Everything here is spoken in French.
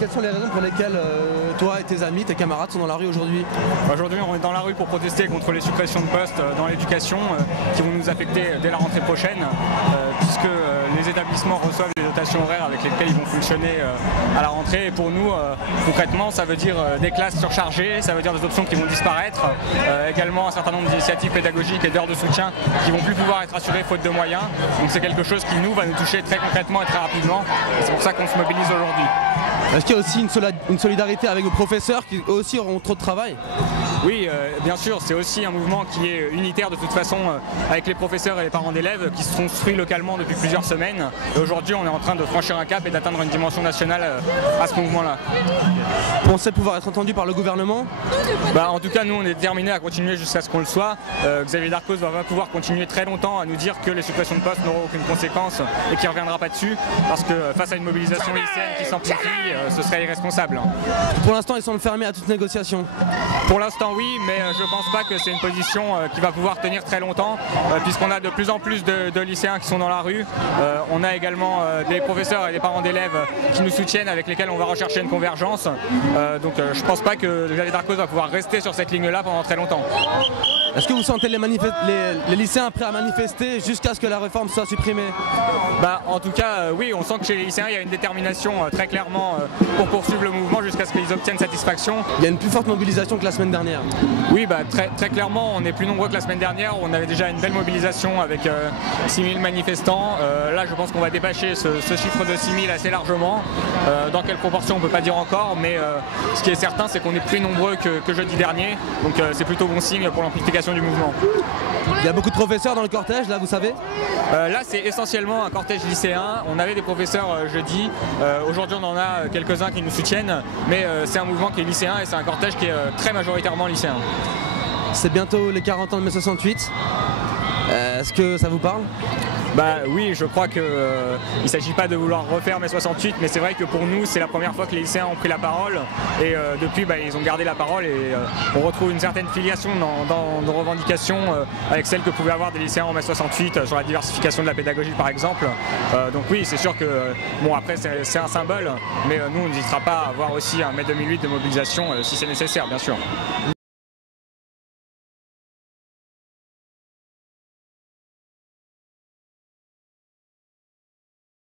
quelles sont les raisons pour lesquelles toi et tes amis, tes camarades sont dans la rue aujourd'hui? Aujourd'hui, on est dans la rue pour protester contre les suppressions de postes dans l'éducation qui vont nous affecter dès la rentrée prochaine, puisque les établissements reçoivent des dotations horaires avec lesquelles ils vont fonctionner à la rentrée. Et pour nous, concrètement, ça veut dire des classes surchargées, ça veut dire des options qui vont disparaître, également un certain nombre d'initiatives pédagogiques et d'heures de soutien qui vont plus pouvoir être assurées faute de moyens. Donc c'est quelque chose qui nous va nous toucher très concrètement et très rapidement. Et c'est pour ça qu'on se mobilise aujourd'hui. Est-ce qu'il y a aussi une solidarité avec vos professeurs qui eux aussi auront trop de travail? Oui, bien sûr, c'est aussi un mouvement qui est unitaire de toute façon avec les professeurs et les parents d'élèves qui se construit localement depuis plusieurs semaines. Et aujourd'hui, on est en train de franchir un cap et d'atteindre une dimension nationale à ce mouvement-là. Vous pensez pouvoir être entendu par le gouvernement? En tout cas, nous, on est déterminés à continuer jusqu'à ce qu'on le soit. Xavier Darcos va pouvoir continuer très longtemps à nous dire que les suppressions de postes n'auront aucune conséquence et qu'il ne reviendra pas dessus, parce que face à une mobilisation lycéenne qui s'amplifie, ce serait irresponsable. Pour l'instant, ils semblent fermés à toute négociation. Pour l'instant, oui, mais je ne pense pas que c'est une position qui va pouvoir tenir très longtemps, puisqu'on a de plus en plus de lycéens qui sont dans la rue. On a également des professeurs et des parents d'élèves qui nous soutiennent, avec lesquels on va rechercher une convergence. Donc je ne pense pas que Xavier Darcos va pouvoir rester sur cette ligne-là pendant très longtemps. Est-ce que vous sentez les lycéens prêts à manifester jusqu'à ce que la réforme soit supprimée? En tout cas, oui, on sent que chez les lycéens, il y a une détermination très clairement pour poursuivre le mouvement jusqu'à ce qu'ils obtiennent satisfaction. Il y a une plus forte mobilisation que la semaine dernière. Oui, très clairement, on est plus nombreux que la semaine dernière. On avait déjà une belle mobilisation avec 6000 manifestants. Là, je pense qu'on va dépasser ce chiffre de 6000 assez largement. Dans quelle proportion, on ne peut pas dire encore, mais ce qui est certain, c'est qu'on est plus nombreux que jeudi dernier. Donc c'est plutôt bon signe pour l'amplification du mouvement. Il y a beaucoup de professeurs dans le cortège, là, vous savez? Là, c'est essentiellement un cortège lycéen. On avait des professeurs jeudi. Aujourd'hui, on en a quelques-uns qui nous soutiennent. Mais c'est un mouvement qui est lycéen et c'est un cortège qui est très majoritairement lycéen. C'est bientôt les 40 ans de mai 68. Est-ce que ça vous parle? Oui, je crois qu'il ne s'agit pas de vouloir refaire mai 68, mais c'est vrai que pour nous, c'est la première fois que les lycéens ont pris la parole. Et depuis, ils ont gardé la parole et on retrouve une certaine filiation dans nos revendications avec celles que pouvaient avoir des lycéens en mai 68 sur la diversification de la pédagogie, par exemple. Donc oui, c'est sûr que, après, c'est un symbole, mais nous, on n'hésitera pas à avoir aussi un mai 2008 de mobilisation si c'est nécessaire, bien sûr.